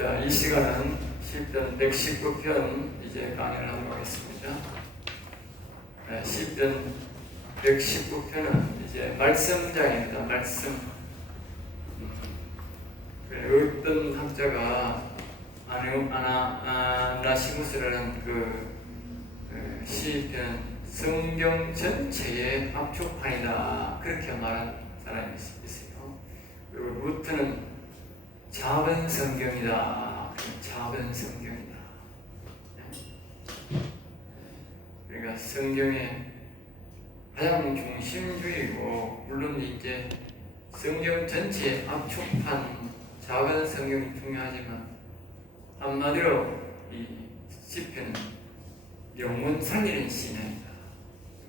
자, 이 시간은 시편 119편 이제 강연을 하도록 하겠습니다. 네, 시편 119편은 이제 말씀장입니다. 말씀. 어떤 학자가 아나시무스라는 그 시편 성경 전체의 압축판이다 그렇게 말한 사람이 있어요. 그리고 루트는 작은 성경이다. 작은 성경이다. 그러니까 성경의 가장 중심주의고, 물론 이제 성경 전체의 압축판 작은 성경이 중요하지만, 한마디로 이 시편은 영혼 살리는 신앙이다.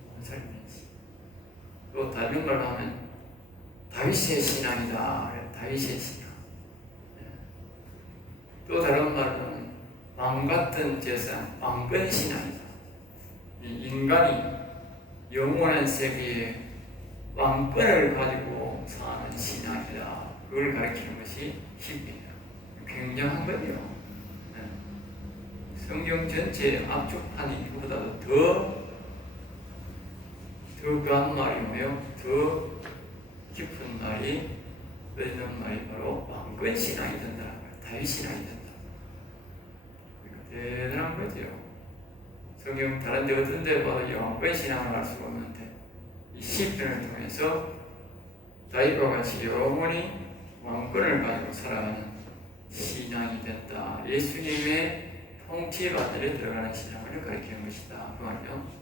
영혼 살리는 신. 또 다른 말로 하면 다윗의 신앙이다. 다윗의 신앙. 또 다른 말로는 왕 같은 제사, 왕권 신앙이다. 인간이 영원한 세계에 왕권을 가지고 사는 신앙이다. 그걸 가리키는 것이 시편이다. 굉장한 거죠. 성경 전체의 압축판이 이보다도 더 강한 말이 뭐예요? 더 깊은 말이 있는 말이 바로 왕권 신앙이 된다는 거예요. 다윗 신앙이 된다. 대단한 거죠. 성경 다른 데 어떤 데 봐도 왕권 신앙을 할 수가 없는데, 이 시편을 통해서 다윗과 같이 영원히 왕권을 가지고 살아가는 신앙이 된다. 예수님의 통치받들에 들어가는 신앙을 가리키는 것이다. 그 말이죠.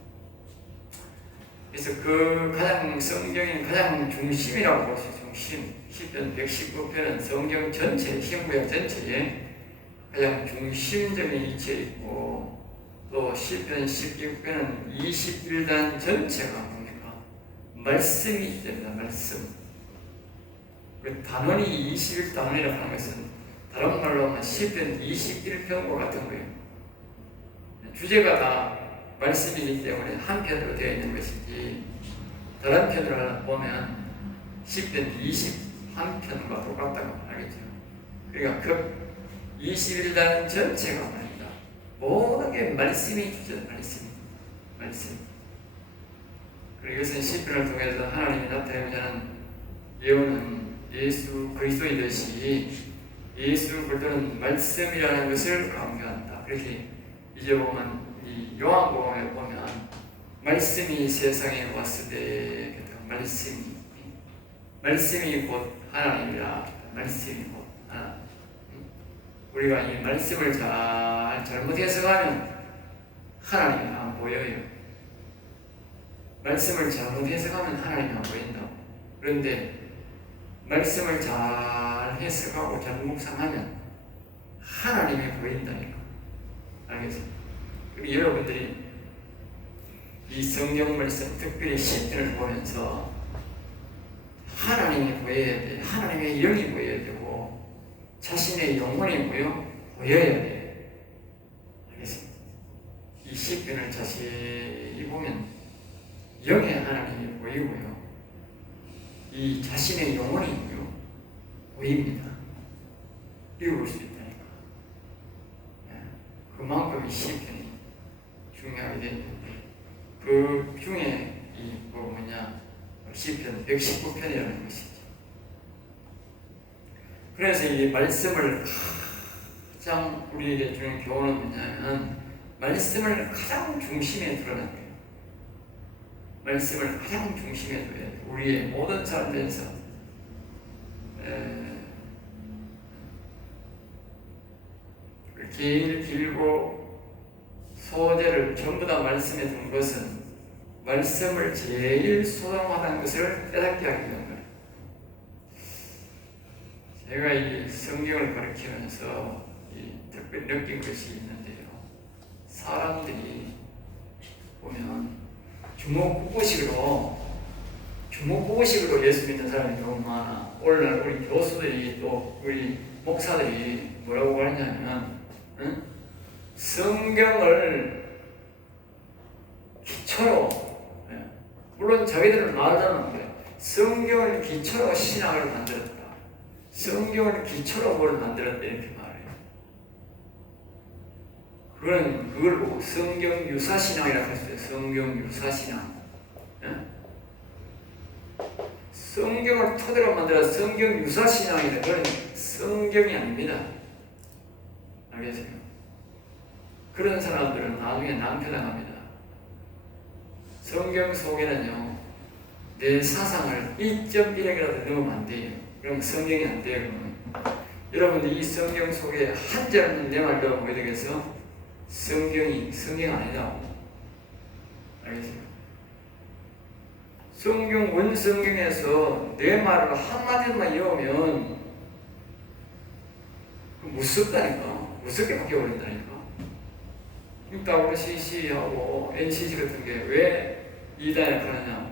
그래서 그 가장 성경의 가장 중심이라고 볼 수 있어요. 중심. 시편 119편은 성경 전체, 신구약 전체에 가장 중심점에 위치해 있고, 또 시편 19편은 21단 전체가 뭡니까? 말씀이 됩니다. 말씀. 그 단원이 21단원이라고 하는 것은 다른 말로 하면 시편 21편과 같은 거예요. 주제가 다 말씀이기 때문에 한 편으로 되어 있는 것이지, 다른 편으로 보면 시편 21편과 똑같다고 말하겠죠. 그러니까 그 21단 전체가 말입니다. 모든 게 말씀이 주죠. 말씀. 그리고 이것은 시편을 통해서 하나님이 나타내고자 하는 예언은 예수 그리스도이듯이 예수 그리스도는 말씀이라는 것을 강조한다. 그렇게 이제 보면 이 요한복음에 보면 말씀이 세상에 왔을 때 말씀이 곧 하나님이라. 말씀이 곧 하나님. 우리가 이 말씀을 잘못 해석하면 하나님이 안 보여요. 말씀을 잘못 해석하면 하나님이 안 보인다. 그런데 말씀을 잘 해석하고 잘 묵상하면 하나님이 보인다니까. 알겠어요? 그리고 여러분들이 이 성경 말씀, 특별히 시편을 보면서 하나님이 보여야 돼. 하나님의 영이 보여야 되고, 자신의 영혼이 보여야 돼. 알겠습니다. 이 시편을 자세히 보면 영의 하나님이 보이고요, 이 자신의 영혼이 보입니다. 읽을 수 있다니까. 그만큼 이 시편이 중요하게 되는데, 그 중에 이 시편 119편이라는 것이죠. 그래서 이 말씀을 가장 우리에게 주는 교훈은 뭐냐면, 말씀을 가장 중심에 두라는 거예요. 말씀을 가장 중심에 둬야 돼요. 우리의 모든 삶에서 길고 소재를 전부 다 말씀에 둔 것은 말씀을 제일 소중하다는 것을 깨닫게 하기 위한 거예요. 제가 이 성경을 가르치면서 특별히 느낀 것이 있는데요. 사람들이 보면 주먹구구식으로 예수 믿는 사람이 너무 많아. 오늘날 우리 교수들이 또 우리 목사들이 뭐라고 하냐면, 성경을 기초로, 물론 자기들은 말하는 거예요. 성경을 기초로 신앙을 만들었다. 성경을 기초로 뭘 만들었다 이렇게 말해요. 그걸 보고 성경 유사신앙이라고 했어요. 성경 유사신앙. 예? 성경을 토대로 만들어 성경 유사신앙이다. 그건 성경이 아닙니다. 알겠어요? 그런 사람들은 나중에 낭패당합니다. 성경 속에는요, 내 사상을 1.1핵이라도 넣으면 안 돼요. 그럼 성경이 안 돼요. 그러면. 여러분들 이 성경 속에 한 절은 내 말 넣으면 어떻게 되겠어? 성경 아니다고. 알겠어요? 성경 원성경에서 내 말을 한마디만 이어오면 무섭다니까. 무섭게 바뀌어버린다니까. WCC하고 NCC 같은 게 왜 이단에 그러냐.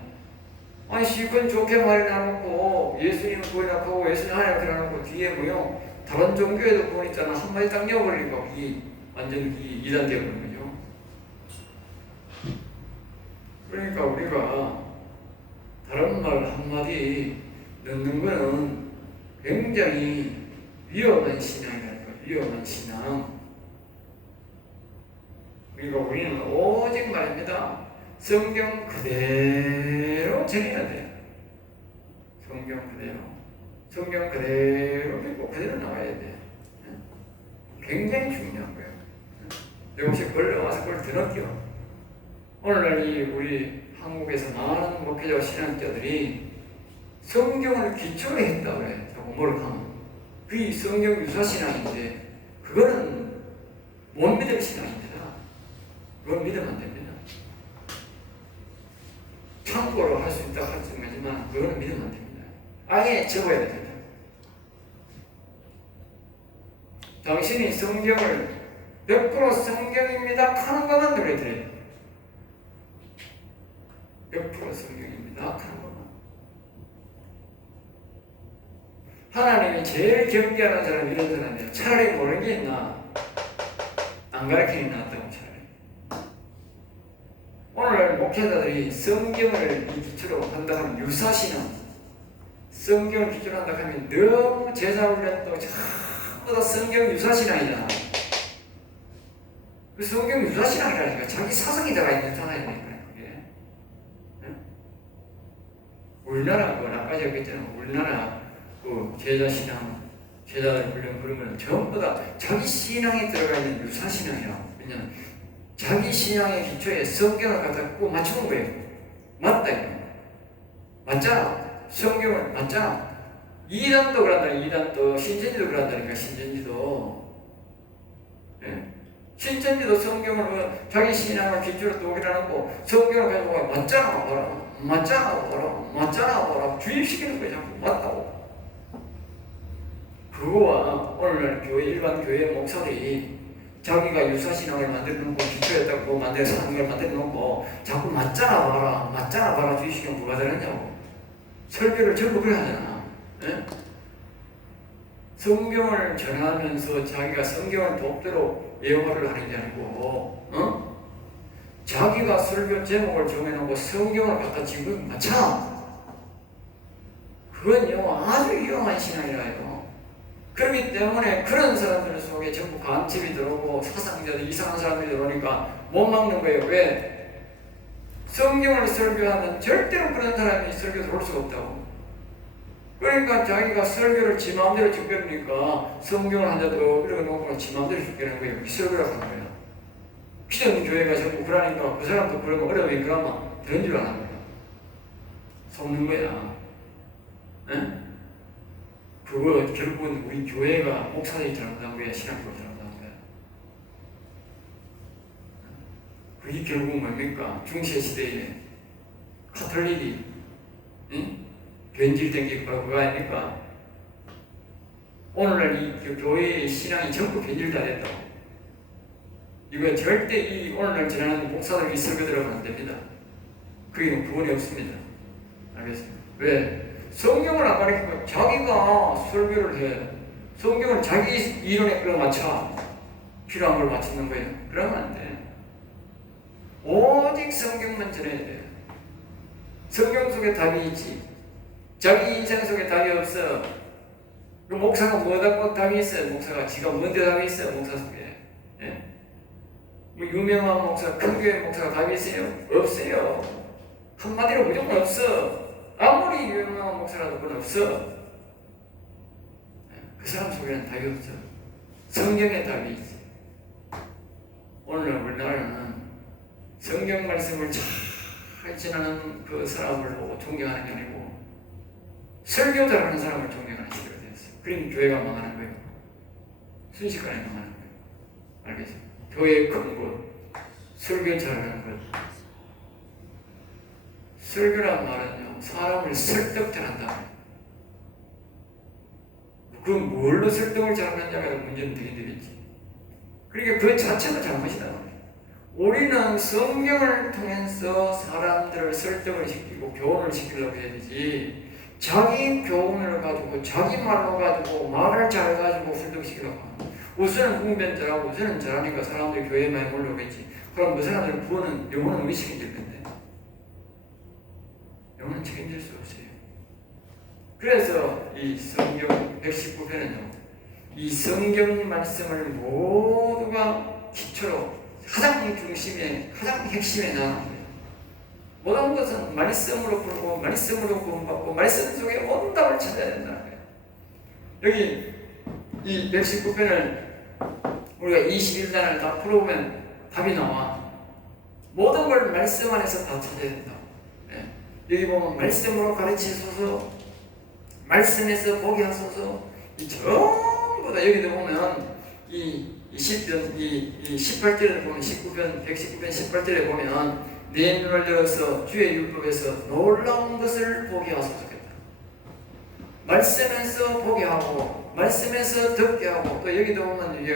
아니 실컷 좋게 말해놔놓고 예수님은 구원하고 예수님 하나님 그러놓고 뒤에 뭐요 다른 종교에도 보니까 한마디 딱 넣어버리니까 완전 이단 되어버린 거죠. 그러니까 우리가 다른 말 한마디 넣는 거는 굉장히 위험한 신앙이라는 거예요. 위험한 신앙. 그러니까 우리는 오직 말입니다. 성경 그대로 전해야 돼요. 성경 그대로 믿고 그대로 나와야 돼요. 굉장히 중요한 거예요. 내가 혹시 걸려와서 그걸 더 느껴. 오늘날 우리 한국에서 많은 목회자와 신앙자들이 성경을 기초로 했다고 해요. 자꾸 모르하면. 그게 성경 유사신앙인데 그거는 못 믿을 신앙입니다. 그건 믿으면 안 됩니다. 참고로 할 수 있다 할 수 있지만 그거는 믿으면 안 됩니다. 아예 접어야 됩니다. 당신이 성경을 100% 성경입니다 하는 것만 들어야 100% 성경입니다 하는 것만. 하나님이 제일 경계하는 사람이 이런 사람이에요. 차라리 모르는 게 있나 안 가르치는 게 낫다고. 차라리 오늘날 목회자들이 성경을 기초로 한다 하면 유사신앙, 성경을 기초로 한다 하면 너무 제사훈련도 전부 다 성경 유사신앙이잖아. 그 성경 유사신앙이라니까 자기 사상이 들어가 있는 사상이니까 그게. 응? 우리나라 아까 얘기했잖아. 우리나라 그 제자신앙, 제자들 훈련 그런 거는 전부 다 자기 신앙이 들어가 있는 유사신앙이라고. 왜냐면 자기 신앙의 기초에 성경을 갖다 꼭 맞추는 거예요. 맞다 이거. 맞잖아. 성경을 맞잖아. 이단도 그런다. 이단도 신천지도 그런다니까. 신천지도. 예? 신천지도 성경을 자기 신앙을 기초로 독일하고 성경을 가지고 맞잖아 봐라. 맞잖아 봐라. 맞잖아 봐라. 주입시키는 거예요. 자꾸 맞다고. 그거와 오늘날 교회 일반 교회 목사들이 자기가 유사신앙을 만들어 놓고 기초했다고 만들어서 하는 걸 만들어 놓고 자꾸 맞잖아 봐라 주의시키면 뭐가 되느냐고. 설교를 전부 그래 하잖아. 예? 성경을 전하면서 자기가 성경을 돕도록 예화를 하는 게 아니고 자기가 설교 제목을 정해놓고 성경을 갖다 지금 맞잖아. 그건요 아주 위험한 신앙이라요. 그렇기 때문에 그런 사람들 속에 전부 간첩이 들어오고 사상자들 이상한 사람들이 들어오니까 못 막는 거예요. 왜? 성경을 설교하면 절대로 그런 사람이 설교 들어올 수가 없다고. 그러니까 자기가 설교를 지 마음대로 죽여놓으니까 성경을 한 자도 읽어놓고 지 마음대로 죽여놓은 거예요. 이 설교라고 하는 거예요. 피전 교회가 전부 그러니까 그 사람도 그러면 어려움이 그러면 되는 줄 아는 거야. 속는 거야. 에? 그거 결국은 우리 교회가 목사들이 잘못한 거야, 신학교가 잘못한 거야. 그게 결국 뭡니까? 중세 시대에 카톨릭이 변질된 게 바로 그거 아닙니까? 오늘날 이 교회의 신앙이 전부 변질 다 됐다고. 이거 절대 이 오늘날 지나는 목사들이 설교들하면 안 됩니다. 그게 구원이 없습니다. 알겠습니다. 왜? 성경을 안 가르치고 자기가 설교를 해. 성경을 자기 이론에 끌어맞춰. 필요한 걸 맞추는 거예요. 그러면 안 돼. 오직 성경만 전해야 돼. 성경 속에 답이 있지. 자기 인생 속에 답이 없어. 그 목사가 뭐라고 답이 있어요. 목사가 지가 뭔데 답이 있어요. 목사 속에. 예? 뭐 유명한 목사, 큰 교회 목사가 답이 있어요? 없어요. 한마디로 무조건 없어. 아무리 유명한 목사라도 그건 없어. 그 사람 속에는 답이 없어. 성경에 답이 있어. 오늘 우리나라는 성경 말씀을 잘 지나는 그 사람을 보고 존경하는 게 아니고 설교 잘하는 사람을 존경하는 시대가 됐어. 그럼 교회가 망하는 거예요. 순식간에 망하는 거예요. 알겠죠? 교회의 근본, 설교 잘하는 것. 설교란 말은요, 사람을 설득 잘한다. 그 뭘로 설득을 잘하느냐가 문제는 되게 되겠지. 그러니까 그 자체가 잘못이다. 우리는 성경을 통해서 사람들을 설득을 시키고 교훈을 시키려고 해야 되지, 자기 교훈을 가지고 자기 말로 가지고 말을 잘 가지고 설득시키려고 하는. 우선은 궁변 잘하고 우선은 잘하니까 사람들이 교회에 많이 몰려오겠지. 그럼 그 사람들 구원은 영혼은 우리 책임질 건데 영혼은 책임질 수 없어요. 그래서 이 성경 119편은요, 이 성경 말씀을 모두가 기초로 가장 중심에, 가장 핵심에 나갑니다. 모든 것은 말씀으로 풀고 말씀으로 구원받고 말씀 속에 모든 답을 찾아야 된다는 거예요. 여기 이 119편을 우리가 21단을 다 풀어보면 답이 나와. 모든 걸 말씀 안에서 다 찾아야 된다. 네. 여기 보면 말씀으로 가르치소서, 말씀에서 보게 하소서, 이 전부 다 여기도 보면 이 10편, 이 18절에 보면 119편 18절에 보면 내 눈을 열어서 주의 율법에서 놀라운 것을 보게 하소서. 말씀에서 보게 하고 말씀에서 듣게 하고, 또 여기도 보면 이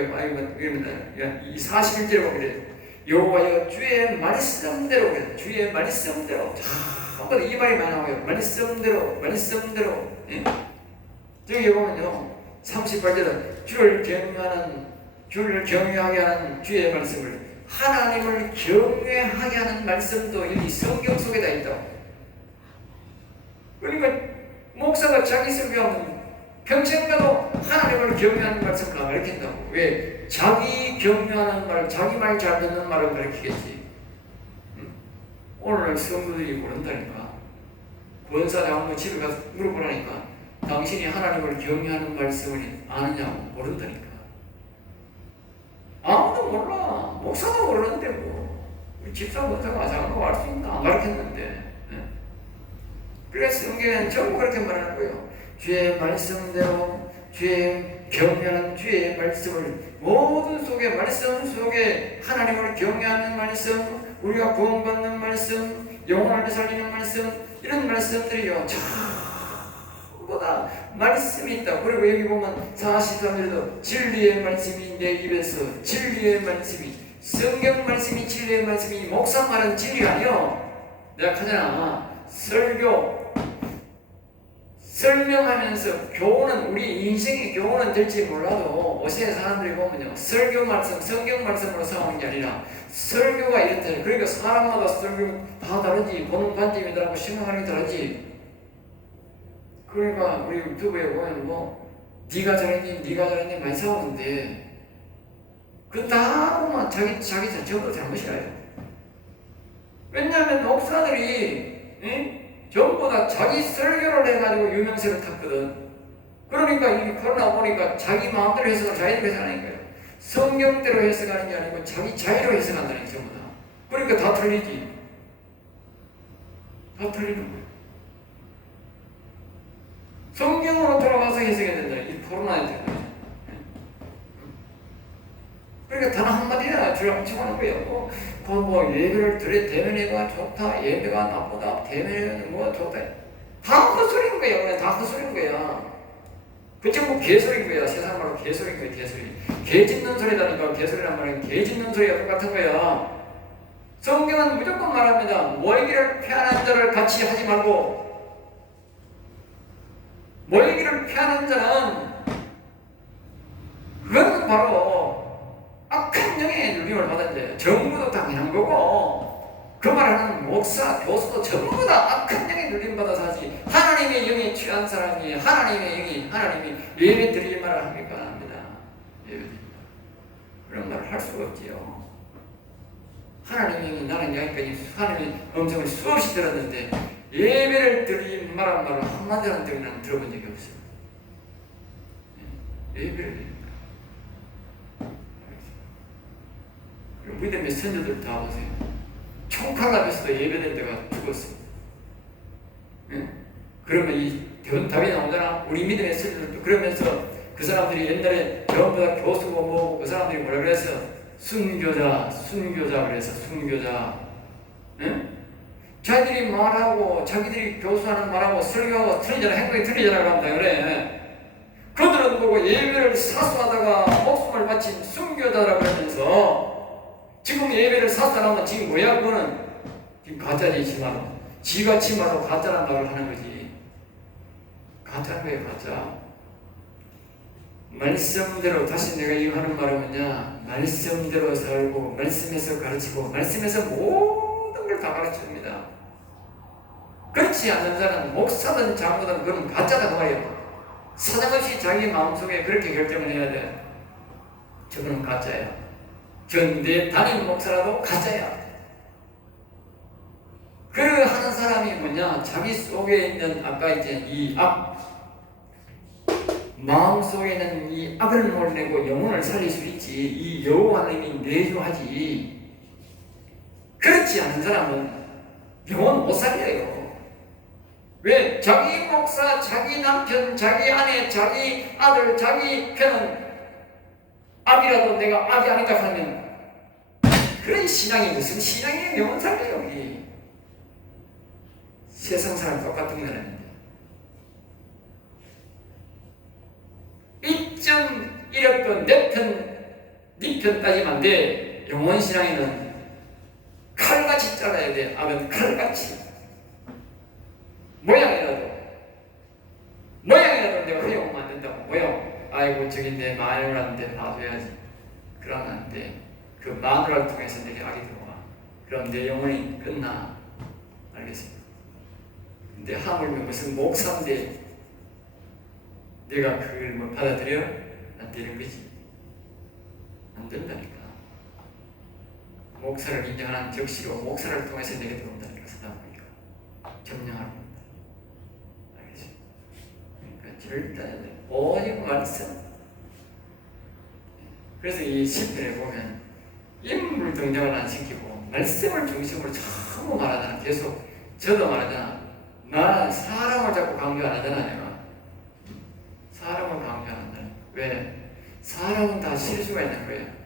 41절에 보면 그래요. 여호와여 주의 말씀대로, 그래요. 주의 말씀대로. 한번 이 말이 많이 나와요. 말씀대로. 예? 여기 보면요, 38절은 주를 경외하게 하는 주의 말씀을, 하나님을 경외하게 하는 말씀도 여기 성경 속에 다 있다. 그러니까 목사가 자기 설교하면 평생 가도 하나님을 경외하는 말씀을 안 가르친다고. 왜? 자기 경외하는 말, 자기 말 잘 듣는 말을 가르치겠지. 오늘날 성도들이 모른다니까. 권사장 집에 가서 물어보라니까. 당신이 하나님을 경외하는 말씀을 아느냐고. 모른다니까. 아무도 몰라. 목사도 모르는데 뭐. 우리 집사 권사가 장로가 알 수 있나? 안 가르쳤는데. 그래서 성경에는 전부 그렇게 말하는 거예요. 주의 말씀대로, 주의 경외하는 주의 말씀을, 모든 속에, 말씀 속에 하나님을 경외하는 말씀, 우리가 구원받는 말씀, 영혼을 살리는 말씀, 이런 말씀들이요, 전부 다 말씀이 있다. 그리고 여기 보면 43절에도 진리의 말씀이 내 입에서, 진리의 말씀이, 성경 말씀이 진리의 말씀이, 목사 말은 진리가 아니요. 내가 하잖아. 설교, 설명하면서 교훈은, 우리 인생의 교훈은 될지 몰라도 어제 사람들이 보면요, 설교 말씀, 성경 말씀으로 사오는 게 아니라 설교가 이렇다. 그러니까 사람마다 설교 다 다르지, 보는 관점이 다르고 생각하는 게 다르지. 그러니까 우리 유튜브에 보면 뭐 네가 잘했니 많이 사오는데 그 다 보면 자기 전부 잘못이라요. 왜냐하면 목사들이 전부 다 자기 설교를 해가지고 유명세를 탔거든. 그러니까 이 코로나 보니까 자기 마음대로 해석을 자기대로 해석하는 거예요. 성경대로 해석하는 게 아니고 자기 자유로 해석한다는 게 전부 다. 그러니까 다 틀리지. 다 틀리는 거예요. 성경으로 돌아가서 해석해야 된다. 이 코로나에 때문에. 그러니까 단 한마디야 주라고 하는 거예요. 뭐 예배를 드려, 대면회가 좋다, 예배가 나쁘다, 대면회는 뭐 좋다, 다 헛소리인 거야. 그냥 다 헛소리인 거야. 그 전부 개소리인 거야. 세상 말로 개소리인 거야. 개소리. 개 짖는 소리다니까. 개소리란 말은 개 짖는 소리가 똑같은 거야. 성경은 무조건 말합니다. 모이기를 피하는 자를 같이 하지 말고, 모이기를 피하는 자는 그건 바로 악한 영의 누림을 받은 자예요. 전부도 당연한 거고, 그 말하는 목사, 교수도 전부 다 악한 영의 누림 받아서 하지. 하나님의 영에 취한 사람이, 하나님이 예배 드릴 말을 합니까? 안 합니다. 예배 드립니다. 그런 말을 할 수가 없지요. 하나님이 나는 여기까지 하나님의 음성을 수없이 들었는데 예배를 드린 말한 말을 한마디로 한 적이 나는 들어본 적이 없어요. 예배를 드립니다. 믿음의 선조들 다 보세요. 총칼 앞에서도 예배된 데가 죽었어요. 그러면 이 답이 나오잖아. 우리 믿음의 선조들도 그러면서 그 사람들이 옛날에 전부 다 교수고 뭐고 그 사람들이 뭐라 그랬어? 순교자 그래서 순교자. 자기들이 말하고 자기들이 교수하는 말하고 설교하고 틀리잖아. 행동이 틀리잖아. 그런다 그래. 그들은 보고 예배를 사수하다가 목숨을 바친 순교자라 그러면서 지금 예배를 사수하면 지금 뭐야? 그거는 지금 가짜지 치마로. 지가 치마로 가짜란 말을 하는 거지. 가짜는 거예요. 가짜. 말씀대로 다시 내가 이거 하는 말은 뭐냐? 말씀대로 살고 말씀에서 가르치고 말씀에서 모든 걸 다 가르쳐줍니다. 그렇지 않는 사람은 목사든 장로든 그건 가짜다 그 말이에요. 사정없이 자기 마음속에 그렇게 결정을 해야 돼. 저거는 가짜야. 내 담임 목사라도 가짜야. 그러고 하는 사람이 뭐냐? 자기 속에 있는 아까 이제 이 마음 속에 있는 이 악을 몰내고 영혼을 살릴 수 있지. 이 여호와 하나님이 내주하지. 그렇지 않은 사람은 영혼 못 살려요. 왜? 자기 목사, 자기 남편, 자기 아내, 자기 아들, 자기 편은 악이라도 내가 악이 아니다 하면 그런 신앙이 무슨 신앙이에요? 영혼 살려요. 여기 세상 사람 똑같은 거라는데 이점 이력도 내 편 따지면 안 돼. 영혼 신앙에는 칼같이 잘라야 돼. 악은 칼같이. 모양이라도 내가 허용하면 안 된다고. 모양. 아이고 저기 내 마누라인데 봐줘야지. 그러면 안 돼. 그 마누라를 통해서 내게 악이 들어와. 그럼 내 영혼이 끝나. 알겠습니까? 근데 하물며 무슨 목사인데 내가 그걸 뭐 받아들여? 안 되는 거지. 안 된다니까. 목사를 인정하는 적시로 목사를 통해서 내게 들어온다니까. 사단이니까 점령하는 겁니다. 알겠지? 그러니까 절대 오직 말씀. 그래서 이 시편에 보면 인물 등장을 안 시키고 말씀을 중심으로 전부 말하잖아. 계속 저도 말하잖아. 나는 사람을 자꾸 강조 안 하잖아. 내가 사람을 강조 안 한다. 왜? 사람은 다 실수가 있는 거예요.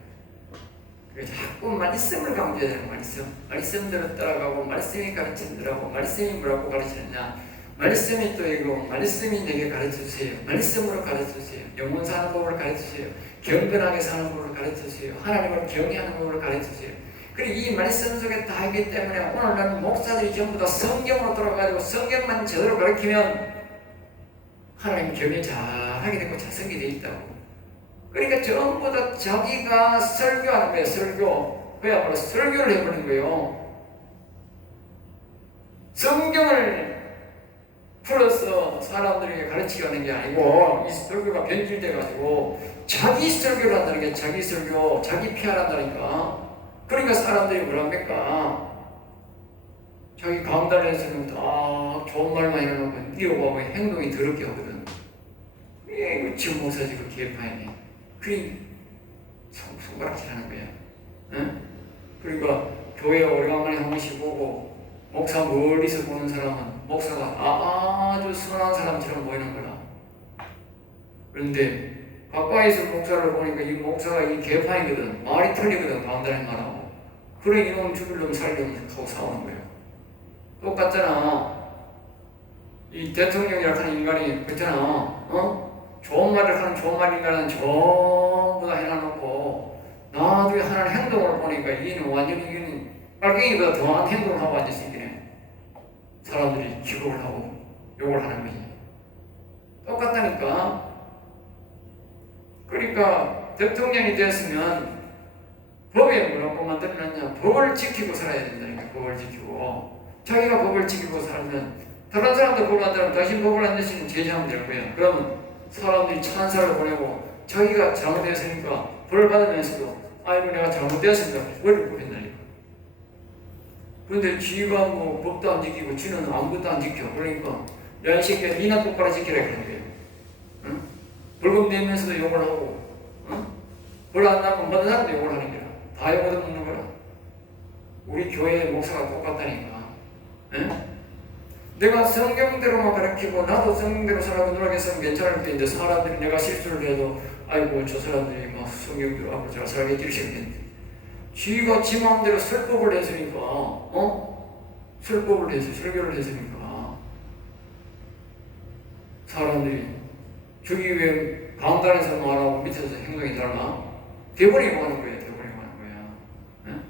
그래서 자꾸 말씀을 강조해야 되는 말씀대로 따라가고 말씀이 가르치더라고. 말씀이 뭐라고 가르치느냐? 말씀이 또 이거 말씀이 내게 가르쳐주세요. 말씀으로 가르쳐주세요. 영혼 사는 법을 가르쳐주세요. 경건하게 사는 법을 가르쳐주세요. 하나님을 경외하는 법을 가르쳐주세요. 그리고 이 말씀 속에 다 있기 때문에 오늘날 목사들이 전부 다 성경으로 돌아가지고 성경만 제대로 가르치면 하나님 경외 잘하게 되고 자성이 되어 있다고. 그러니까 전부 다 자기가 설교하는 거예요. 설교. 그야말로 설교를 해버리는 거예요. 성경을 풀어서 사람들에게 가르치게 하는 게 아니고 이 설교가 변질돼가지고 자기 설교를 한다는 게 자기 설교, 자기 피하란다니까. 그러니까 사람들이 뭐랍니까? 자기 강단에서는 다 좋은 말만 해놓고 이어가고 행동이 더럽게 하거든. 이거 지금 목사지 그 개파이네. 그리 손가락질 하는 거야. 응? 그러니까 교회 오래간만에 한 번씩 보고 목사 멀리서 보는 사람은 목사가 아주 선한 사람처럼 보이는 거라. 그런데 가까이서 목사를 보니까 이 목사가 이 개파이거든. 말이 틀리거든. 강단에 말하고. 그래 이놈 죽일 놈 살려면 하고 싸우는 거예요. 똑같잖아. 이 대통령이라고 하는 인간이 그렇잖아. 좋은 말을 하는 좋은 말 인간은 전부 다 해놔놓고 나중에 하는 행동을 보니까 이는 완전히 빨갱이보다 더한 행동을 하고 앉아있네. 사람들이 기록을 하고 욕을 하는 거지. 똑같다니까. 그러니까 대통령이 되었으면 법에 뭐라고 만들어놨냐. 법을 지키고 살아야 된다니까. 법을 지키고. 자기가 법을 지키고 살면 다른 사람도 법을 안 따르면 당신 법을 안 지키면 제재하면 될 거야. 그러면 사람들이 찬사를 보내고 자기가 잘못되었으니까 벌을 받으면서도 아이고 내가 잘못되었습니다. 벌을 뽑힌다니까. 그런데 쥐가 뭐 법도 안 지키고 쥐는 아무것도 안 지켜. 그러니까 야, 이 새끼야, 니나 똑바로 지키라 그러는 거예요. 응? 벌금 내면서도 욕을 하고, 응? 벌 안 나면 받은 사람도 욕을 하는 거야. 다 욕을 먹는 거야. 우리 교회 목사가 똑같다니까. 응? 내가 성경대로만 가르치고 나도 성경대로 살아고 노력해서 괜찮을 때 이제 사람들이 내가 실수를 해도 아이고 저 사람들이 막 성경대로 앞으로 잘 살겠지 이러시겠는데 쥐가 지 마음대로 설법을 했으니까 설법을 해서 설교를 했으니까 사람들이 저기 왜 강단에서 말하고 밑에서 행동이 달라? 대본이 뭐 하는 거야. 대본이 뭐 하는 거야. 응?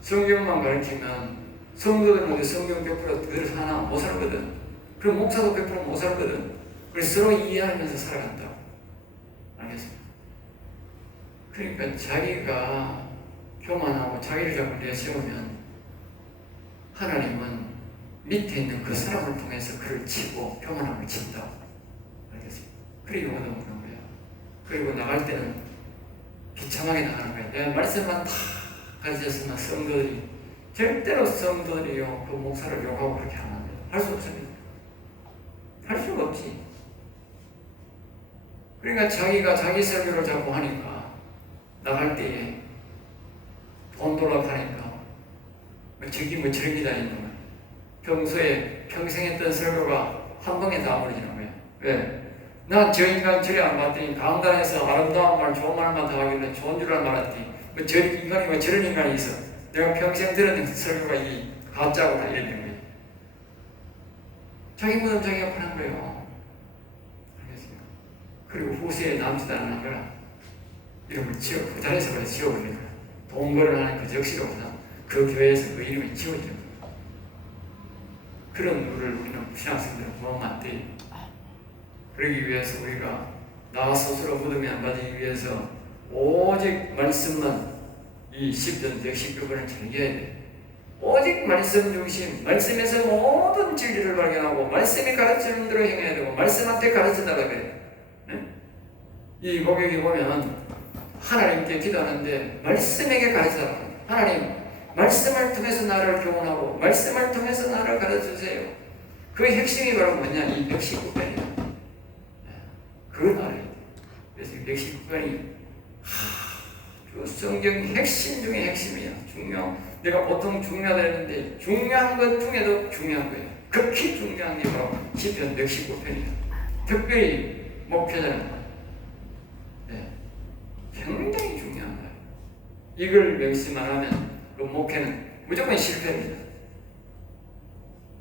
성경만 가르치면 성도들은 어디 성경 100% 그대로 사나? 못 살거든. 그럼 목사도 100% 못 살거든. 그래서 서로 이해하면서 살아간다. 알겠습니다. 그러니까 자기가 교만하고 자기를 자꾸 내세우면 하나님은 밑에 있는 그 사람을 통해서 그를 치고 교만함을 친다. 알겠습니다. 그리고 얻어먹는 거야. 그리고 나갈 때는 비참하게 나가는 거야. 내가 말씀만 다 가르쳤으면 성도들이 절대로 성도들이요 그 목사를 욕하고 그렇게 안 합니다. 할 수 없습니다. 할 수가 없지. 그러니까 자기가 자기 설교를 자꾸 하니까 나갈 때에 돈 돌아가니까 뭐 저기 뭐 저런 게 다니는 거야. 평소에 평생 했던 설교가 한 방에 다 버려지는 거야. 왜? 난 저 인간 저리 안 봤더니 강단에서 아름다운 말 좋은 말만 다 하길래 좋은 줄 알았더니 뭐 저 인간이 뭐 저런 인간이 있어. 내가 평생 들은 설교가 이 가짜구나 이랬던 거예요. 자기 무덤 자기가 파는 거예요. 알겠습니까? 그리고 후세에 남지도 않는 거라 이름을 지워 그 자리에서 그래 지워버리는 거야. 동거를 하는 그 적시로부터 그 교회에서 그 이름이 지워지는 거야. 그런 룰을 우리는 신학생들은 보면 안 돼. 그러기 위해서 우리가 나 스스로 무덤에 안 빠지기 위해서 오직 말씀만 이 10편 119번을 즐겨야 돼. 오직 말씀 중심, 말씀에서 모든 진리를 발견하고 말씀이 가르치는 대로 행해야 되고 말씀한테 가르쳐달라고 그래. 이 고객이 보면 하나님께 기도하는데 말씀에게 가르쳐달라. 하나님, 말씀을 통해서 나를 교훈하고 말씀을 통해서 나를 가르쳐주세요. 그 핵심이 바로 뭐냐? 이 119편이야. 그걸 알아야 돼. 그래서 이 119편이 그 성경 핵심 중에 핵심이야. 내가 보통 중요하다 했는데 중요한 것 중에도 중요한 거예요. 극히 중요한 게 바로 시편 119편이야. 특별히 목표자는 굉장히 중요한 거예요. 이걸 명심만 하면 그 목회는 무조건 실패입니다.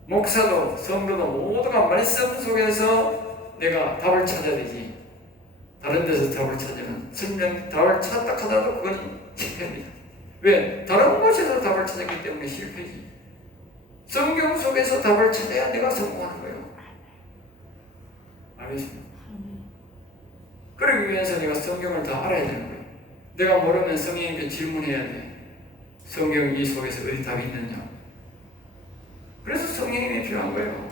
목사도 성도도 모두가 말씀 속에서 내가 답을 찾아야 되지. 다른 데서 답을 찾으면 설령 답을 찾다 하더라도 그건 실패입니다. 왜? 다른 곳에서 답을 찾았기 때문에 실패지. 성경 속에서 답을 찾아야 내가 성공하는 거예요. 알겠습니까? 그러기 위해서 내가 성경을 다 알아야 되는 거예요. 내가 모르면 성령님께 질문해야 돼. 성경 이 속에서 어디 답이 있느냐. 그래서 성령님이 필요한 거예요.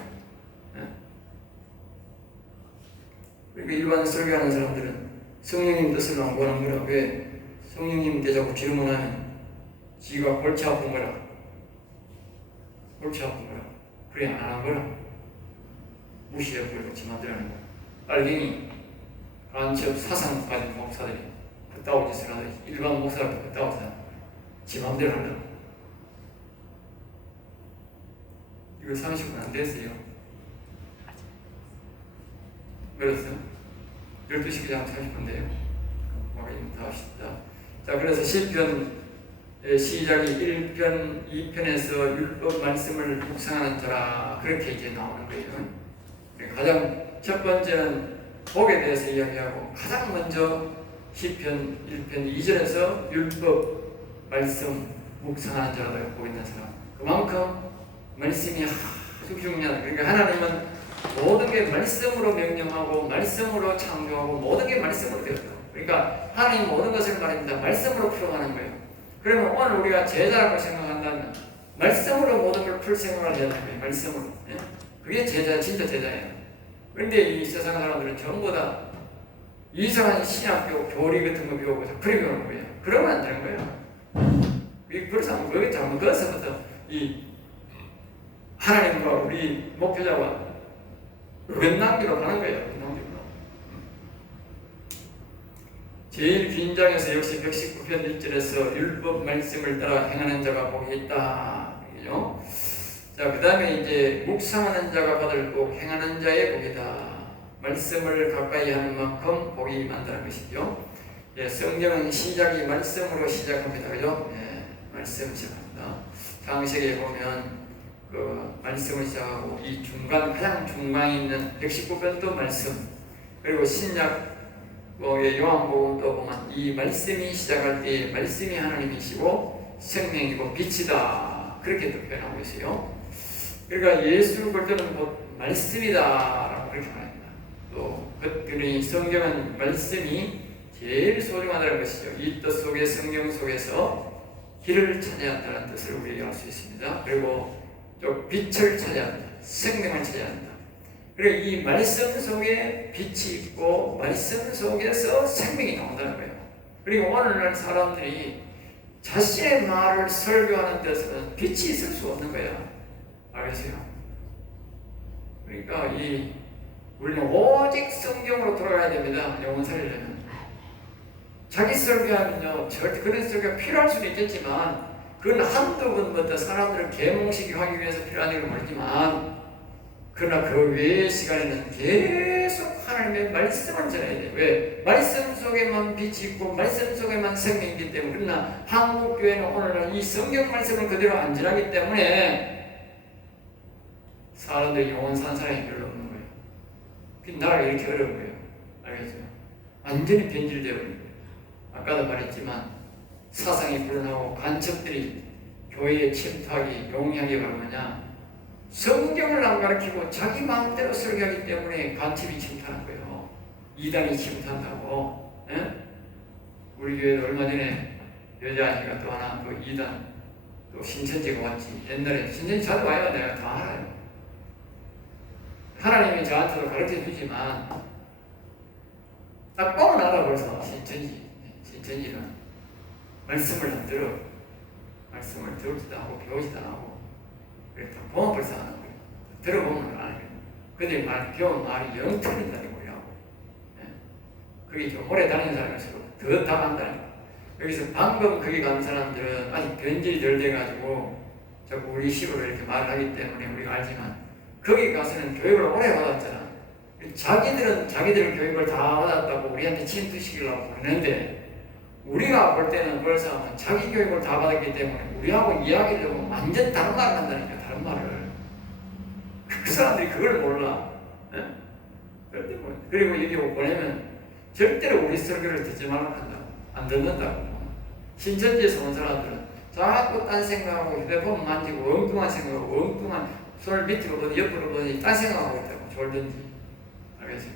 그러니까 일반 설교하는 사람들은 성령님 뜻을 안 구하는 거라. 왜? 성령님한테 자꾸 질문하면 지가 골치 아픈 거라. 골치 아픈 거라. 그래 안 하는 거라. 무시해버리고 지 맘대로 하는 거야. 알갱이 간첩 사상 가진 목사들이 그따위 짓을 하더니 일반 목사들 그따위 짓을 지 맘대로 한다. 이거 30분 안 됐어요. 그랬어요? 12시 그냥 30분 돼요. 다 합시다. 자, 그래서 시편 시작이 1편, 2편에서 율법 말씀을 묵상하는 자라 그렇게 이제 나오는 거예요. 가장 첫 번째는 복에 대해서 이야기하고 가장 먼저 시편 1편 2절에서 율법 말씀 묵상하는 자라고 보고 있는 사람. 그만큼 말씀이 아주 중요하다. 그러니까 하나님은 모든 게 말씀으로 명령하고 말씀으로 창조하고 모든 게 말씀으로 되었다. 그러니까 하나님 모든 것을 말입니다. 말씀으로 풀어가는 거예요. 그러면 오늘 우리가 제자라고 생각한다면 말씀으로 모든 걸 풀 생각을 해야 되는 거예요. 말씀으로. 예? 그게 제자, 진짜 제자예요. 그런데 이 세상 사람들은 전부 다 이상한 신학교 교리 같은 거 배우고 그래 배우는 거예요. 그러면 안 되는 거예요. 그래서 그게 잘못 거서부터 이 하나님과 우리 목표자와 은난기로 가는 거예요. 은난기로. 제일 긴 장에서 역시 119편 1절에서 율법 말씀을 따라 행하는 자가 복이 있다. 그죠? 자, 그 다음에 이제 묵상하는 자가 받을 복, 행하는 자의 복이다. 말씀을 가까이 하는 만큼 복이 많다는 것이죠. 예, 성경은 시작이 말씀으로 시작합니다. 그죠? 예, 말씀 시작합니다. 창세기에 보면 그 말씀을 시작하고 이 중간, 가장 중간에 있는 119편도 말씀, 그리고 신약 요한복음도 보면 이 말씀이 시작할 때 말씀이 하나님이시고 생명이고 빛이다. 그렇게 또 표현하고 있어요. 그러니까 예수를 볼 때는 곧 말씀이다라고 그렇게 말합니다. 또 그들이 성경은 말씀이 제일 소중하다는 것이죠. 이 뜻 속에 성경 속에서 길을 찾아야 한다는 뜻을 우리가 알 수 있습니다. 그리고 또 빛을 찾아야 한다. 생명을 찾아야 한다. 그리고 이 말씀 속에 빛이 있고 말씀 속에서 생명이 나온다는 거예요. 그리고 오늘날 사람들이 자신의 말을 설교하는 데서는 빛이 있을 수 없는 거예요. 알겠어요? 그러니까 우리는 오직 성경으로 돌아가야 됩니다. 영혼 살리려면. 자기 설교하면요, 절대 그런 설교가 필요할 수도 있겠지만 그건 한두 번부터 사람들을 계몽시키기 하기 위해서 필요한 줄 모르지만, 그러나 그 외의 시간에는 계속 하나님의 말씀을 전해야 돼요. 왜? 말씀 속에만 빛이 있고 말씀 속에만 생명이 있기 때문에. 그러나 한국교회는 오늘날 이 성경 말씀을 그대로 안 전하기 때문에 사람들이 영원 산 사람이 별로 없는 거예요. 그 나라가 이렇게 어려운 거예요. 알겠죠? 완전히 변질되어 있는 거예요. 아까도 말했지만 사상이 불안하고 간첩들이 교회에 침투하기 용이하게 바로 뭐냐? 성경을 안 가르치고 자기 마음대로 설교하기 때문에 간첩이 침투하는 거예요. 이단이 침투한다고. 예? 우리 교회도 얼마 전에 여자아이가 또 하나 그 이단 또 신천지가 왔지. 옛날에 신천지 자주 와요. 내가 다 알아요. 하나님이 저한테도 가르쳐 주지만 딱 보면 알아. 벌써 신천지는 말씀을 안 들어. 말씀을 들지도 않고 배우지도 않고 그래 다 보면 벌써 하는 거예요. 들어보면 안 해요. 근데 배운 말이 영 틀린다는 거예요. 예? 그게 좀 오래 다니는 사람일수록 더 답한다는 거예요. 여기서 방금 거기 간 사람들은 아직 변질이 덜 돼가지고 자꾸 우리 식으로 이렇게 말을 하기 때문에 우리가 알지만 거기 가서는 교육을 오래 받았잖아. 자기들은 자기들 교육을 다 받았다고 우리한테 침투시키려고 그러는데 우리가 볼 때는 벌써 자기 교육을 다 받았기 때문에 우리하고 이야기를 하면 완전 다른 말을 한다니까. 다른 말을. 그 사람들이 그걸 몰라. 예? 그리고 여기 보내면 절대로 우리 설교를 듣지 말라고 한다고. 안 듣는다고. 신천지에서 온 사람들은 자꾸 딴 생각하고 휴대폰 만지고 엉뚱한 생각하고 엉뚱한 손을 밑으로 보니 옆으로 보니 딴 생각하고 있다고. 졸든지. 알겠어요?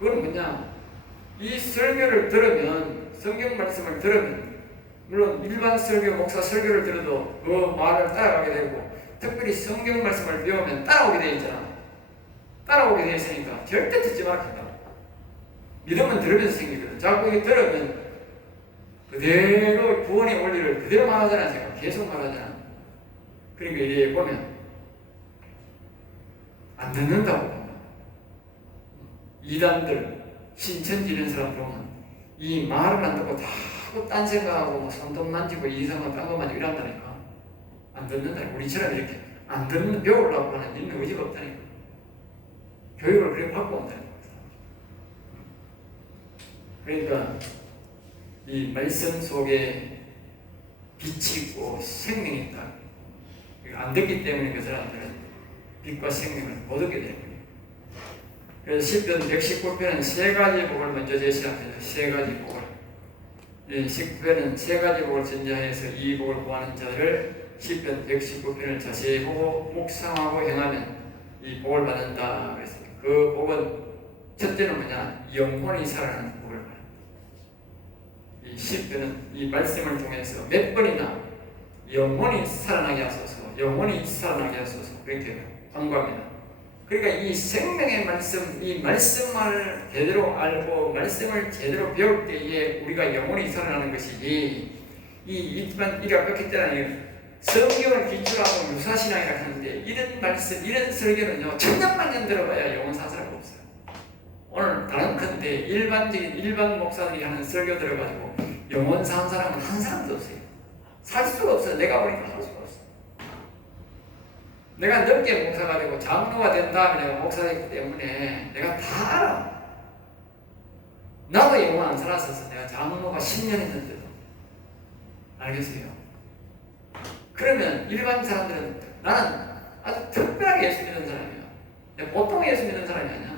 그건 뭐냐? 이 설교를 들으면, 성경 말씀을 들으면, 물론 일반 설교, 목사 설교를 들어도 그 말을 따라가게 되고, 특별히 성경 말씀을 배우면 따라오게 되어 있잖아. 따라오게 되어 있으니까 절대 듣지 말아야 한다. 믿음은 들으면서 생기거든. 자꾸 이게 들으면 그대로 구원의 원리를 그대로 말하잖아. 제가 계속 말하잖아. 그러니까 이제 보면 안 듣는다고. 이단들, 신천지 이런 사람 보면 이 말을 안 듣고 자꾸 딴 생각하고 뭐 손톱 만지고 이상한 딴 거 만지고 이런다니까. 안 듣는다. 우리처럼 이렇게 안 듣는 배우려고 하는 있는 의지가 없다니까. 교육을 그렇게 받고 온다니까. 그러니까 이 말씀 속에 빛이 있고 생명이 있다. 안 듣기 때문에 그 사람들은 빛과 생명을 못 얻게 되는 거예요. 그래서 시편 119편은 세 가지 복을 먼저 제시합니다. 세 가지 복을. 19편은 세 가지 복을 전제하여서 이 복을 구하는 자들을 시편 119편을 자세히 보고 묵상하고 행하면 이 복을 받는다. 그래서 그 복은 첫째는 뭐냐? 영혼이 살아나는 복을 받는다. 이 시편은 이 말씀을 통해서 몇 번이나 영혼이 살아나게 하소서, 영혼이 살아나게 하소서 그렇게 간구합니다. 그러니까 이 생명의 말씀, 이 말씀을 제대로 알고 말씀을 제대로 배울 때에 우리가 영혼이 살아나는 것이지, 일반 이가 그렇기 때문에 성경을 기초로 하고 유사신앙이라고 하는데 이런 말씀, 이런 설교는요 천년만년 들어봐야 영원 산 사람이 없어요. 오늘 다른 건데 일반 목사들이 하는 설교 들어가지고 영원 산 사람은 한 사람도 없어요. 살 수가 없어요. 내가 보니까 살 수가 없어요. 내가 넓게 목사가 되고 장로가 된 다음에 내가 목사가 됐기 때문에 내가 다 알아. 나도 영원 안 살았었어. 내가 장로가 10년 했는데도. 알겠어요? 그러면 일반 사람들은 나는 아주 특별하게 예수 믿는 사람이야. 내가 보통 예수 믿는 사람이 아니야.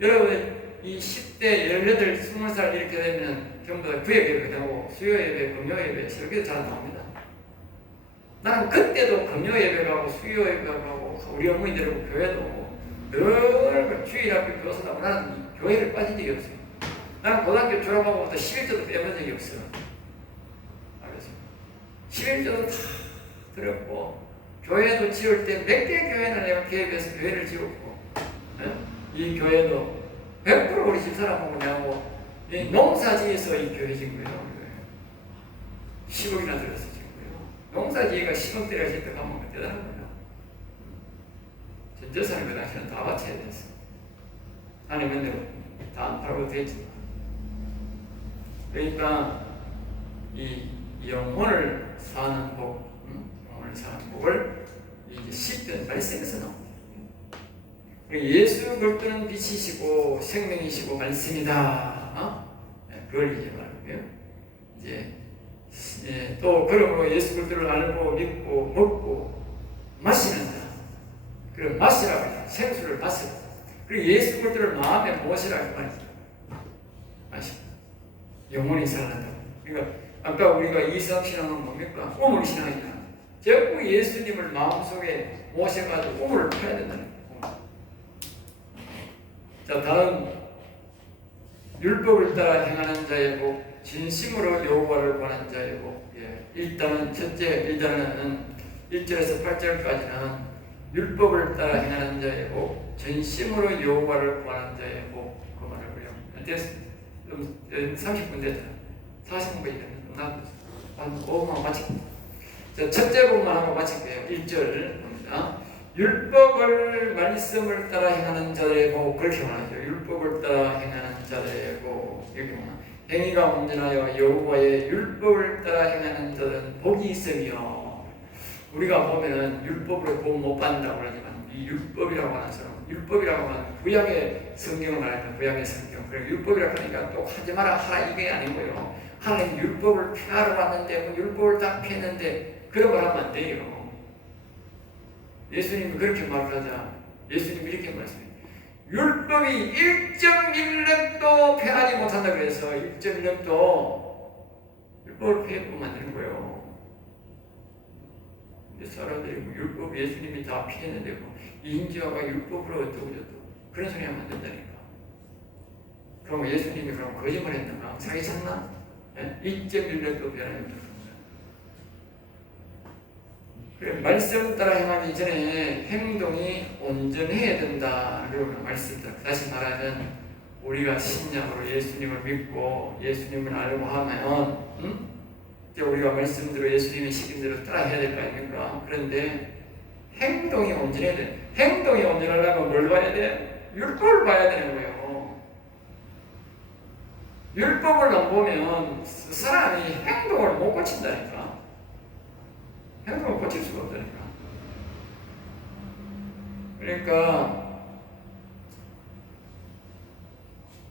여러분 이 10대, 18, 20살 이렇게 되면 전부 다 구역예배가 나오고 수요예배, 금요예배, 설교도 잘 나옵니다. 나는 그때도 금요예배 가고 수요예배 가고 우리 어머니들하고 교회도 늘 주일 앞에 교사다고 나는 교회를 빠진 적이 없어요. 나는 고등학교 졸업하고부터 11조도 빼본 적이 없어요. 알겠어요? 11조도 다 들었고 교회도 지을 때 몇 개 교회는 내가 개업해서 교회를 지었고 네? 이 교회도 100% 우리 집사람하고 내하고 농사지에서 이 교회 진 거예요. 10억이나 들어서 진 거예요. 농사지가 10억대를 하실 때 가면 대단한 거예요. 전 재산을 그 당시에는 다 바쳐야 됐어. 하나님은 다안 팔고 되지. 그러니까 이 영혼을 사는 복, 영혼을 사는 복을 이제 시편 말씀에서 나옵니다. 예수 그리스도는 빛이시고 생명이시고 말씀이다. 그걸 이제 말하고요. 이제 또 그러므로 예수 그리스도를 알고 믿고 먹고 마시는 자. 그리고 마시라고 해요. 생수를 마시라. 그리고 예수 그리스도를 마음에 모시라고 말이죠. 마시. 영혼이 살아난다. 그러니까 아까 우리가 이성신앙은 뭡니까? 우물 신앙이다. 자꾸 예수님을 마음속에 모셔가지고 우물을 펴야 된다는 거예요. 자, 다음 율법을 따라 행하는 자의 복, 진심으로 여호와를 구하는 자의 복. 일단은 1절에서 8절까지는 율법을 따라 행하는 자의 복, 진심으로 여호와를 구하는 자의 복. 그 말하고요. 됐습니다. 30분 됐잖아. 40분 되면 한 5분만 마칠게요. 자, 첫째 부분만 하고 마칠게요. 1절 봅니다. 율법을 말씀을 따라 행하는 자들의 복, 그렇게 말하죠. 율법을 따라 행하는 자들의 복, 이렇게 말합니다. 행위가 온전하여 여호와의 율법을 따라 행하는 자들은 복이 있으며, 우리가 보면은 율법으로 복 못 받는다고 하지만 이 율법이라고 하는 사람, 율법이라고 하는 구약의 성경을 말합니다. 구약의 성경. 그리고 율법이라고 하니까 또 하지 마라 하라 이게 아니고요. 하나님 율법을 폐하러 왔는데 뭐 율법을 다 폐했는데 그런 걸 하면 안 돼요. 예수님이 그렇게 말하자 예수님이 이렇게 말씀해요. 율법이 1.1렙도 폐하지 못한다 그래서 1.1렙도 율법을 폐하고 만드는 거예요. 근데 사람들이 뭐 율법 예수님이 다 피했는데 뭐 인자가 율법으로 어쩌고저쩌고 그런 소리 하면 안 된다니까. 그럼 예수님이 그럼 거짓말 했나? 사기쳤나? 1.1렙도 변하지 못한다. 그래, 말씀 따라 행하기 전에 행동이 온전해야 된다. 그리고 말씀대로 다시 말하면 우리가 신약으로 예수님을 믿고 예수님을 알고 하면 이제 우리가 말씀대로 예수님의 시킨대로 따라 해야 될 거 아닙니까? 그런데 행동이 온전해야 돼. 행동이 온전하려면 뭘 봐야 돼? 율법을 봐야 되는 거예요. 율법을 안 보면 사람이 행동을 못 고친다니까. 행동을 고칠 수가 없다니까. 그러니까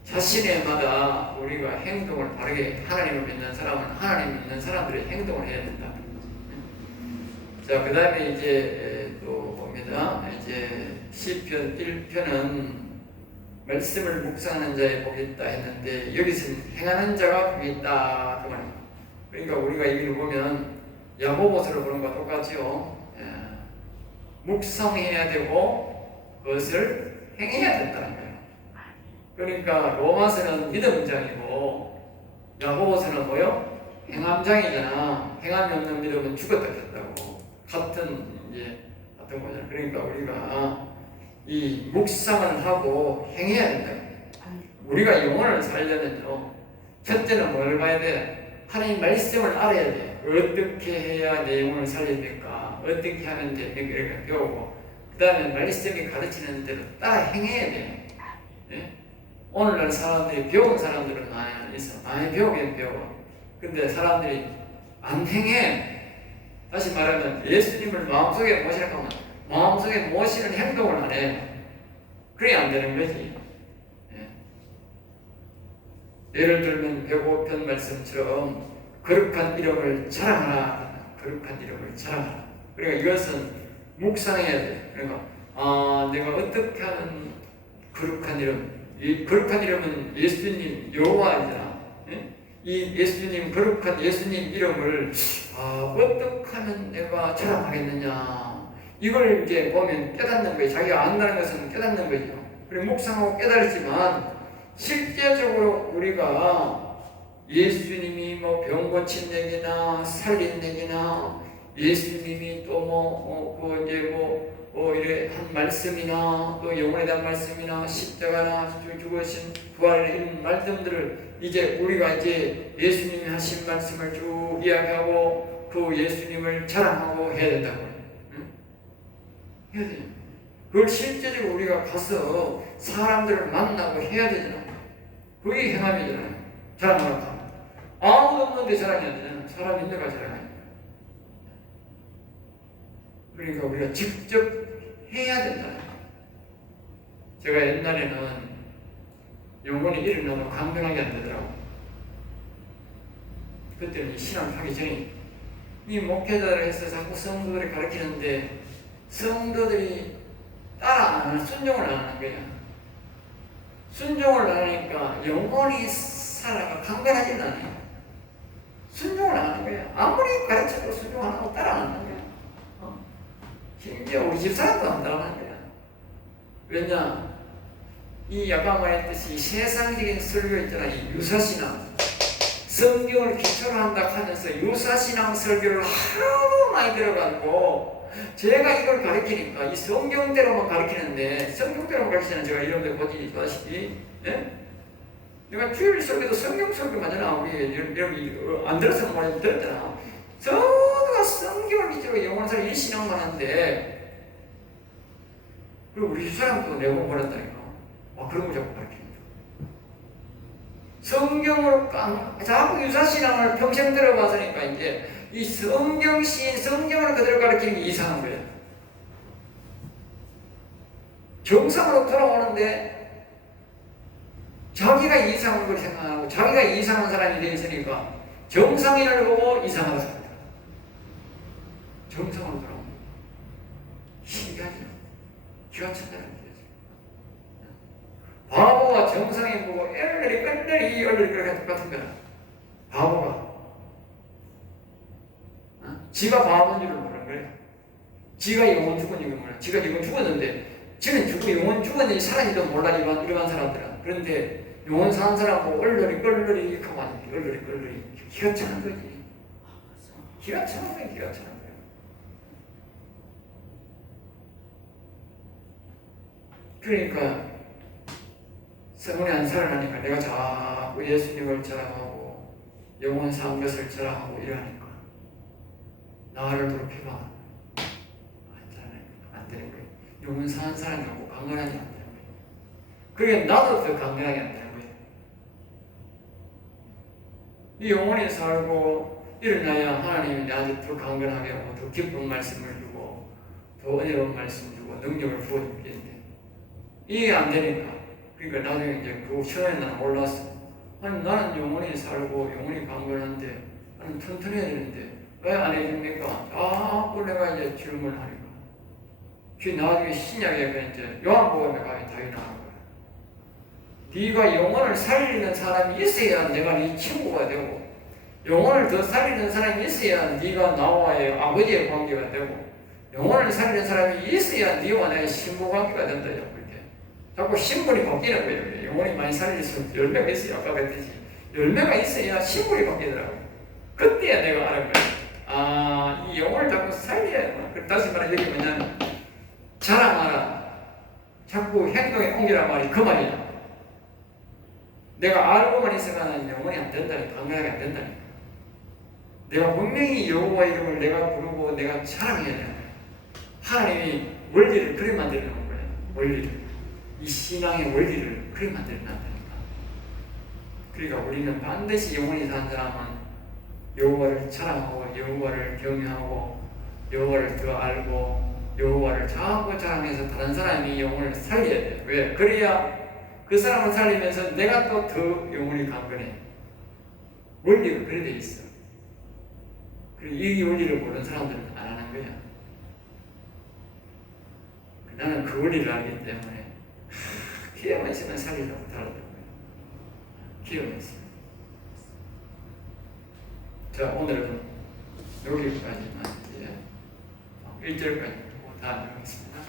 자신의마다 우리가 행동을 바르게, 하나님을 믿는 사람은 하나님 믿는 사람들의 행동을 해야 된다. 자, 그 다음에 이제 또 봅니다. 이제 시편 1편은 말씀을 묵상하는 자의 복이 있다 했는데 여기서는 행하는 자가 복이 있다 그 말입니다. 그러니까 우리가 여기를 보면 야고보서를 보는 것과 똑같지요. 묵상해야 되고 그것을 행해야 된다는 거예요. 그러니까 로마서는 믿음 문장이고 야고보서는 뭐요? 행함장이잖아. 행함이 없는 믿음은 죽었다 했다고. 같은 거잖아. 그러니까 우리가 이 묵상을 하고 행해야 된다. 우리가 영혼을 살려면요. 첫째는 뭘 봐야 돼? 하나님 말씀을 알아야 돼. 어떻게 해야 내 영혼을 살려야 될까? 어떻게 하면 됩니까? 이렇게 배우고 그 다음에 말씀이 가르치는 대로 따라 행해야 돼. 예? 오늘날 사람들이 배운 사람들은 많이 있어. 많이 배우긴 배워. 근데 사람들이 안 행해. 다시 말하면 예수님을 마음속에 모시려고 하면 마음속에 모시는 행동을 안 해. 그래 안 되는 거지. 예를 들면 배고픈 말씀처럼 거룩한 이름을 자랑하라. 거룩한 이름을 자랑하라. 그러니까 이것은 묵상해야 돼. 그러니까 내가 어떻게 하면 거룩한 이름, 이 거룩한 이름은 예수님 여호와이잖아. 이 예수님 거룩한 예수님 이름을 어떻게 하면 내가 자랑하겠느냐. 이걸 이제 보면 깨닫는 거예요. 자기가 안다는 것은 깨닫는 거죠. 그리고 묵상하고 깨달지만 실제적으로 우리가 예수님이 뭐 병 고친 얘기나 살린 얘기나 예수님이 또 이래 한 말씀이나 또 영혼에 대한 말씀이나 십자가나 죽으신 부활의 이런 말씀들을 이제 우리가 이제 예수님이 하신 말씀을 쭉 이야기하고 그 예수님을 자랑하고 해야 된다고. 응? 해야 돼. 그걸 실제적으로 우리가 가서 사람들을 만나고 해야 되잖아. 그게 행함이잖아요. 자랑하라고 하면. 아무도 없는데 자랑이 안 되잖아. 사람 있는 가 자랑해. 그러니까 우리가 직접 해야 된다. 제가 옛날에는 영혼이 일어나도 강변하게 안 되더라고. 그때는 신앙하기 전에 이 목회자를 해서 자꾸 성도들이 가르치는데 성도들이 따라 안 하는, 순종을 안 하는 거야. 순종을 안 하니까 영혼이 살아가 강건하지는 않아요. 순종을 안 하는 거야. 아무리 가르쳐도 순종 안 하고 따라 안 하는 거야. 심지어 우리 집사람도 안 따라하는 거야. 왜냐? 이 아까 말했듯이 세상적인 설교 있잖아. 이 유사신앙. 성경을 기초로 한다 하면서 유사신앙 설교를 하도 많이 들어가지고 제가 이걸 가르치니까 이 성경대로만 가르치는데 성경대로만 가르치는 제가 이런데 보시다시피 내가 주일 설교도 성경 설교만 하잖아. 우리 여러분 안 들었으면 모르겠는데 들었잖아. 저도가 성경을 기초로 영원사를 이 신앙만 하는데 그리고 우리 사람도 내고 버렸다니까. 그런 거 자꾸 가르칩니다. 성경으로 자꾸 유사신앙을 평생 들어봤으니까 이제 이 성경을 그대로 가르치는 게 이상한 거예요. 정상으로 돌아오는데 자기가 이상한 걸 생각하고 자기가 이상한 사람이 되어 있으니까 정상인을 보고 이상하다 생각합니다. 정상으로 돌아오는 거예요. 신기하죠? 기가 찬다는 거예요. 바보가 정상인 보고 얼른 그렇게 똑같은 거야. 바보가 지가 바보인 줄을 모르는 거야. 지가 영혼 죽은 이유를 몰라. 지가 영혼 죽었는데 지는 죽고 영혼 죽었는지 살아있지도 몰라. 이러한 사람들은. 그런데 영혼 사는 사람하고 얼른 하고 하는 얼른 기가 차는 거지. 기가 차는 거야. 그러니까 성령이 안 살아나니까 내가 자꾸 예수님을 자랑하고 영원 산 것을 자랑하고 이러니까 나를 더럽히면 안 되는 거예요. 영원 산 사람이라고 강건하지 안 되는 거예요. 그게 나도 더 강건하게 안 되는 거예요. 이 영원히 살고 일어나야 하나님이 나한테 더 강건하게 하고 더 기쁜 말씀을 주고 더 은혜로운 말씀 주고 능력을 부어주겠는데 이게 안 되니까 그러니까 나중에 이제 그 시간에 나는 올랐어. 아니 나는 영원히 살고 영원히 강건한데 나는 튼튼해야 되는데 왜 안 해줍니까? 자꾸 내가 이제 질문하니까 그 나중에 신약에 이제 요한복음에 가면 답이 나오는 거야. 네가 영혼을 살리는 사람이 있어야 내가 네 친구가 되고 영혼을 더 살리는 사람이 있어야 네가 나와의 아버지의 관계가 되고 영혼을 살리는 사람이 있어야 네와 나의 신부 관계가 된다. 자꾸 신분이 바뀌는 거예요. 영혼이 많이 살릴수록 열매가 있어요. 아까 그랬듯이 열매가 있어야 신분이 바뀌더라고요. 그때야 내가 아는 거예요. 이 영혼을 자꾸 살려야 돼. 다시 말해 여기 뭐냐면 자랑하라. 자꾸 행동에 옮기란 말이 그 말이야. 내가 알고만 있으면 영혼이 안 된다니까. 강건하게 안 된다니까. 내가 분명히 여호와 이름을 내가 부르고 내가 사랑해야 돼. 하나님이 원리를 그래 만들어 놓은 거예요. 원리를. 이 신앙의 원리를 그래 만들어 놨다니까. 그러니까 우리는 반드시 영원히 산 사람은 여호와를 사랑하고 여호와를 경외하고 여호와를 더 알고 여호와를 자꾸 자랑해서 다른 사람이 영혼을 살려야 돼. 왜? 그래야 그 사람을 살리면서 내가 또 더 영혼이 강건해. 원리가 그래 돼 있어. 그리고 이 원리를 모르는 사람들은 안 하는 거야. 나는 그 원리를 알기 때문에 기회만 있으면 살리려고 달라던 거야. 기회만 있으면. 자, 오늘은 여기까지만 이제 1절까지 보고 다음에 하겠습니다.